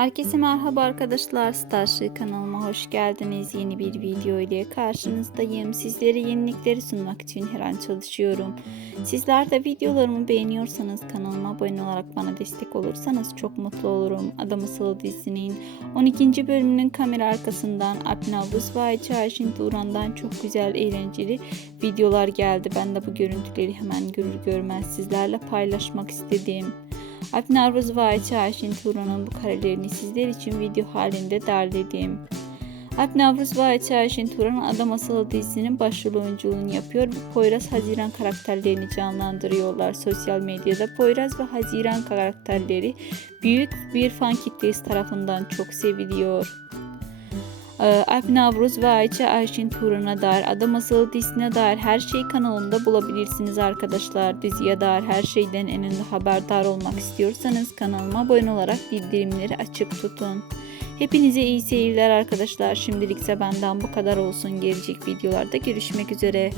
Herkese merhaba arkadaşlar. Starship kanalıma hoş geldiniz. Yeni bir video ile karşınızdayım. Sizlere yenilikleri sunmak için her an çalışıyorum. Sizler de videolarımı beğeniyorsanız kanalıma abone olarak bana destek olursanız çok mutlu olurum. Adam Asılı dizisinin 12. bölümünün kamera arkasından Alp Navruz ve Ayça Ayşin Turan'dan çok güzel eğlenceli videolar geldi. Ben de bu görüntüleri hemen görür görmez sizlerle paylaşmak istedim. Alp Navruz ve Ayça Ayşin Turan'ın bu karelerini sizler için video halinde derledim. Alp Navruz ve Ayça Ayşin Turan Adam Asılı dizisinin başrol oyunculuğunu yapıyor ve Poyraz Haziran karakterlerini canlandırıyorlar. Sosyal medyada Poyraz ve Haziran karakterleri büyük bir fan kitlesi tarafından çok seviliyor. Ee, Alp Navruz ve Ayça Ayşin Turan'a dair Adam Asılı dizisine dair her şeyi kanalımda bulabilirsiniz arkadaşlar. Diziye dair her şeyden en önde haberdar olmak istiyorsanız kanalıma abone olarak bildirimleri açık tutun. Hepinize iyi seyirler arkadaşlar. Şimdilikse benden bu kadar olsun. Gelecek videolarda görüşmek üzere.